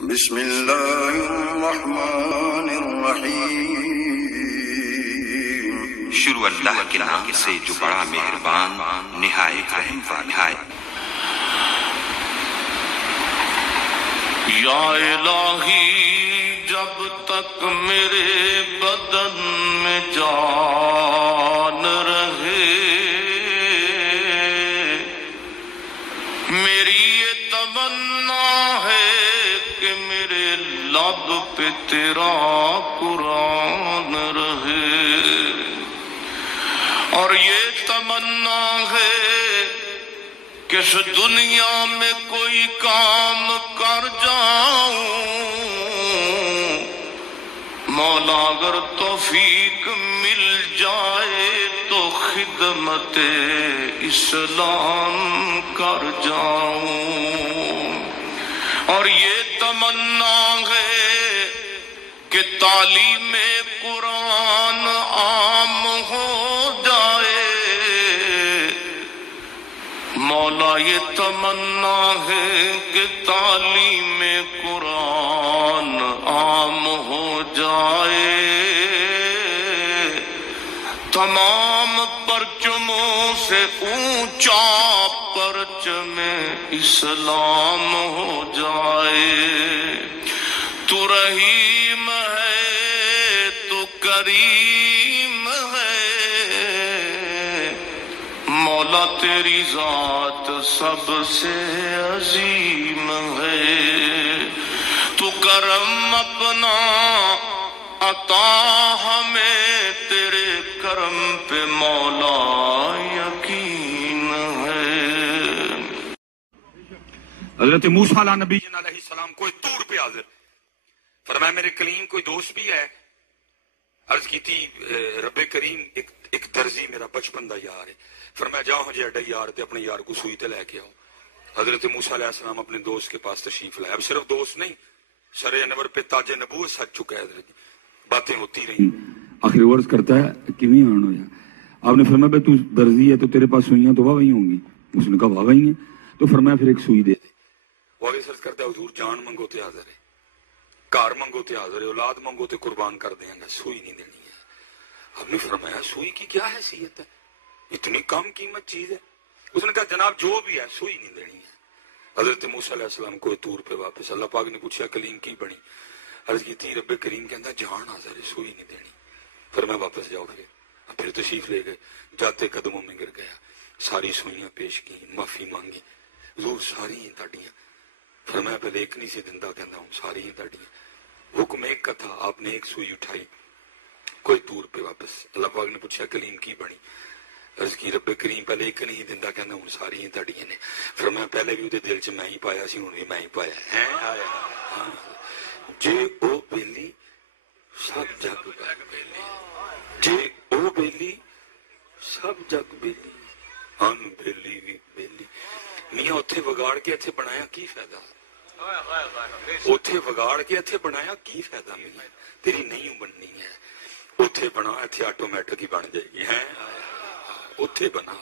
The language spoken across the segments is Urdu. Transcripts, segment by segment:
بسم اللہ الرحمن الرحیم۔ شروع اللہ کے نام سے جو بڑا مہربان نہایت رحم والا ہے۔ یا الہی جب تک میرے بدن میں جان رہے، میری یہ تمنا ہے کہ میرے لب پہ تیرا قرآن رہے، اور یہ تمنا ہے کہ اس دنیا میں کوئی کام کر جاؤں، مولا اگر توفیق مل جائے تو خدمت اسلام کر جاؤں، اور یہ تمنا ہے کہ تعلیم قرآن عام ہو جائے، مولا یہ تمنا ہے کہ تعلیم قرآن عام ہو جائے، تمام پرچموں سے اونچا پرچم اسلام ہو جائے۔ تو رحیم ہے، تو کریم ہے، مولا تیری ذات سب سے عظیم ہے، تو کرم اپنا عطا ہمیں، تیرے کرم پہ مولا یقین ہے۔ حضرت موسیٰ علیہ نبی علیہ السلام کوئی طور پہ حاضر، فرمایا میرے کلیم کوئی دوست بھی ہے؟ عرض کی تھی رب کریم ایک درزی میرا بچپن دا یار ہے، فرمایا جاؤ ہجے اڈا یار تے اپنے یار کو سوئی تے لے کے آؤ۔ حضرت موسیٰ علیہ السلام اپنے دوست کے پاس تشریف لائے، اب صرف دوست نہیں، سر انور پہ تاج نبوت سج چکا ہے، حضرت باتیں ہوتی رہی۔ آخر عرض کرتا ہے کہ میں آنو یا آپ نے فرمایا بھائی تو درزی ہے تو تیرے پاس سوئیاں تو واہ ہوں گی، اس نے کہا واہ ہی ہیں، تو فرمایا پھر ایک سوئی دے دے۔ وہ آگے سرچ کرتا ہے حضور جان منگو تے حاضر ہے، کار منگو تے حاضر ہے، اولاد منگو تے قربان کر دیں گا، سوئی نہیں دینی ہے۔ آپ نے فرمایا سوئی کی کیا حیثیت ہے، اتنی کم قیمت چیز ہے؟ اس نے کہا جناب جو بھی ہے سوئی نہیں دینی ہے۔ حضرت موسیٰ علیہ السلام کوئی طور پہ واپس، اللہ پاک نے پوچھا کلیم کی بنی؟ عرض کی تھی رب کریم کہندا جان حاضر ہے، سوئی نہیں دینی۔ فرمایا واپس جاؤ، پھر تشریف لے گئے، جاتے قدموں میں گر گیا، ساری سوئیاں پیش کی، معافی مانگی، حضور ساری ہیں تاڑیاں۔ فرمایا پہلے ایک نہیں سے دندہ، کہندا ہوں ساری ہیں تاڑیاں۔ حکم ایک کا تھا، آپ نے ایک سوئی اٹھائی، کوئی دور پہ واپس۔ اللہ پاک نے پوچھا کلیم کی بنی؟ عرض کی رب کریم پہلے ایک نہیں دندہ، کہندا ہوں ساری ہیں تاڑیاں نے۔ فرمایا پہلے بھی اودے دل چ میں ہی پایا سی، ہن بھی میں ہی پایا ہے۔ جے او بیلی سب جگ بیلی، جے او بیلی سب جگ بیلی، ہم بیلی بھی بیلی۔ میاں اتھے وگاڑ کے اتھے بنایا کی فائدہ، اتھے وگاڑ کے اتھے بنایا کی فائدہ؟ میاں تیری نہیں بننی ہے، اتھے بنا اتھے آٹومیٹک ہی بن جائے گی، ہیں اتھے بنا،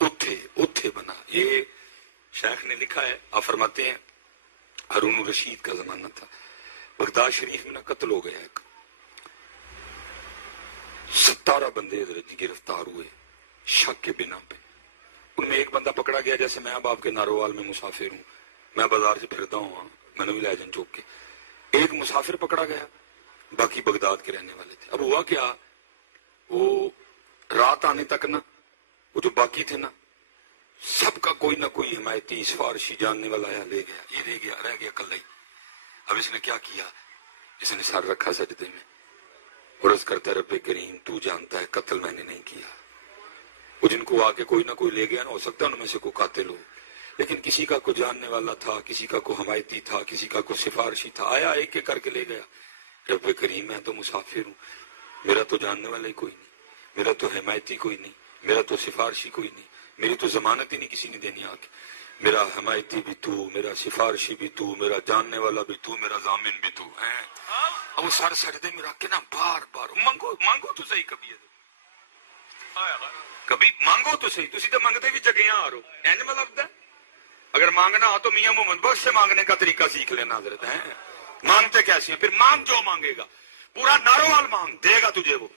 اتھے بنا۔ یہ شیخ نے لکھا ہے، آپ فرماتے ہیں ہارون رشید کا زمانہ تھا، بغداد شریف میں قتل ہو گیا، ایک 17 بندے حضرت گرفتار ہوئے شک کے بنا پہ۔ ان میں ایک بندہ پکڑا گیا، جیسے میں اب آپ کے ناروال میں مسافر ہوں، میں بازار سے پھرتا ہوں، میں نے بھی لائے جن چوک کے، ایک مسافر پکڑا گیا، باقی بغداد کے رہنے والے تھے۔ اب ہوا کیا، وہ رات آنے تک نا وہ جو باقی تھے نا سب کا کوئی نہ کوئی حمایتی سفارشی جاننے والا آیا، لے گیا، یہ لے گیا، رہ گیا کل ہی۔ اب اس نے کیا کیا، اس نے سر رکھا سجدے میں، عرض کرتا ہے رب کریم تو جانتا ہے قتل میں نے نہیں کیا۔ وہ جن کو آ کے کوئی نہ کوئی لے گیا نا، ہو سکتا ہے ان میں سے کوئی قاتل ہو، لیکن کسی کا کوئی جاننے والا تھا، کسی کا کوئی حمایتی تھا، کسی کا کوئی سفارشی تھا، آیا ایک ایک کر کے لے گیا۔ رب کریم میں تو مسافر ہوں، میرا تو جاننے والا ہی کوئی نہیں، میرا تو حمایتی کوئی نہیں، میرا تو سفارشی کوئی نہیں، میری تو ضمانت ہی نہیں کسی نے دینی آ کے۔ میرا حمایتی بھی تو، میرا سفارشی بھی تو، میرا جاننے والا بھی تو، میرا ضامن بھی تو ہے۔ اب وہ سر سجدے میں رکھ کے نا بار بار مانگو تو صحیح، کبھی مانگو تو صحیح، تسی تو منگتے بھی جگیاں آ رہو، اینج میں لگتا ہے اگر مانگنا ہو تو میاں محمد بخش سے مانگنے کا طریقہ سیکھ لینا حضرت ہیں. مانگتے کیسے ہیں؟ پھر مانگ جو مانگے گا، پورا ناروال مانگ دے گا تجھے وہ.